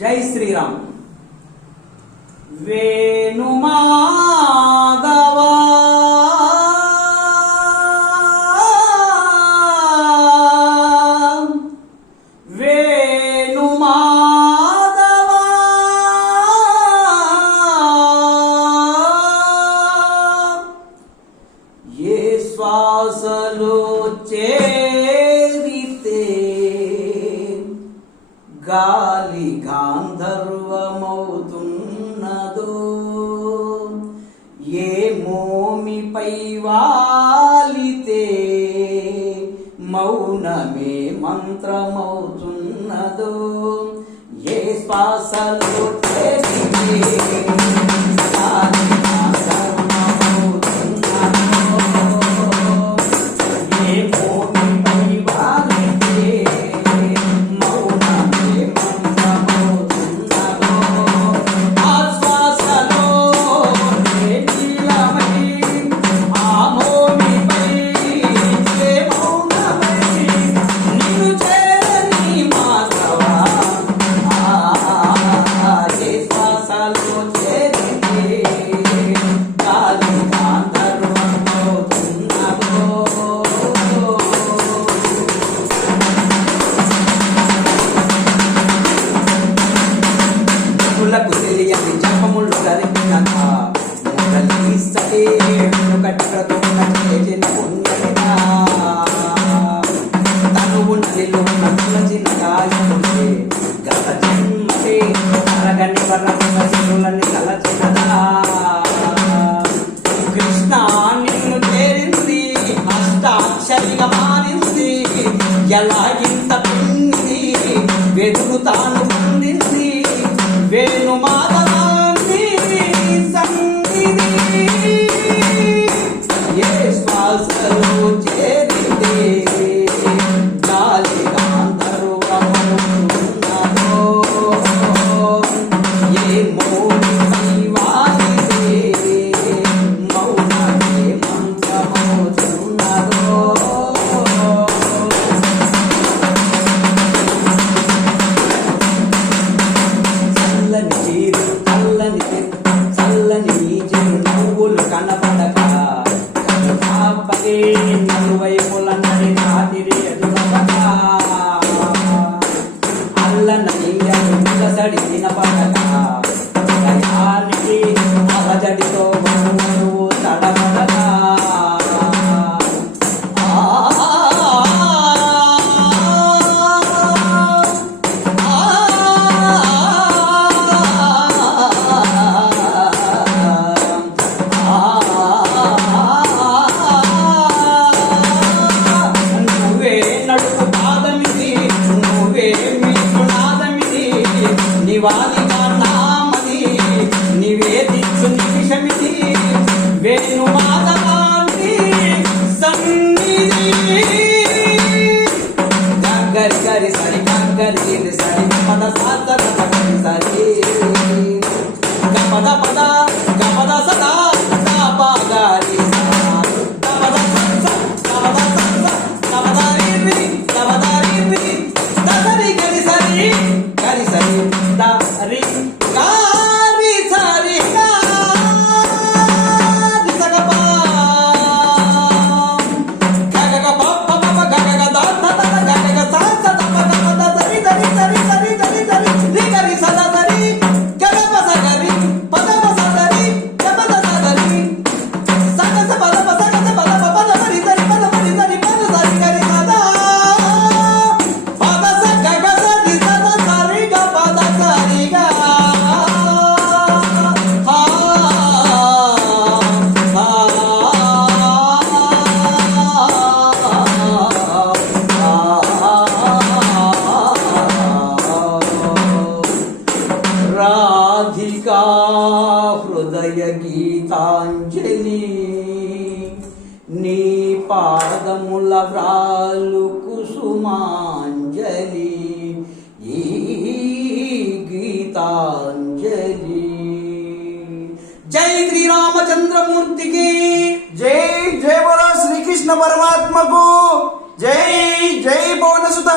జై శ్రీరామ్. వేణుమాధవా వేణుమాధవా ఏ శ్వాసలో చేరితే గాలి గాంధర్వమవుతున్నదో, ఏ మోమిపై వాలితే మౌనమే మంత్రమవుతున్నదో, ఏ శ్వాసలో చేరితే గాలి తెలియని జపములు కలిపినక మురళీసే కట్టుకున్న చేసిన పుణ్యమినా తనువు నదిలో నచ్చిన గాయములే గత జన్మతే అరగని వరముల శివులని తలచినదా. కృష్ణ నిన్ను చేరింది అష్టాక్షరిగా మారింది, ఎలా ఇంత పిండి వెదురు తాను పొందింది. వేణుమాధవాన్ని సన్నిధి ఏ శ్వాసలో చేరితే గాలి గాంధర్వమవుతున్నదో, ఏ మోమిపై వాలితే మౌనమే మంత్రమవుతున్నదో. చల్లని నీచెను నువ్వులు కనబడక నలువైపుల నడి నాటిరి ఎదురవక, అల్లన నీయను ములసడి వినపడక హృదయానికి అలజడితో మనువు తడబడక. నివాదిగా నామది నివేదించు నిమిషమిది, వేణుమాధవాన్ని సన్నిధి. గరి గరి సరి గరి గిరి సరి పద సాధ సరి గపద పద గపద సదా సాపా గారి గపద సత్స గపద సత్స గపద రిరి గపద రిరి దసరి గరి సరి గరి సరి రి గారి సరి గారి సగప గగగ పప్ప పప్ప గగగ దాత తత గగగ సాత తప తప దరి దరి దరి దరి దరి దరి రి గరి సద దరి గగప సగరి పదప సదరి గపద సదరి సగస పదప సగస పదప పద మరి దరి పద మరి దరి పద దరి గరి సదా పద స గగ సరి సద సరి గ పద సరి గ. రాధికా హృదయ గీతాంజలి నీ పాదముల వ్రాలు కుసుమాంజలి ఈ గీతాంజలి. జై శ్రీరామచంద్రమూర్తికి జై. జై బోలో శ్రీకృష్ణ పరమాత్మకు జై. జై పవన సుత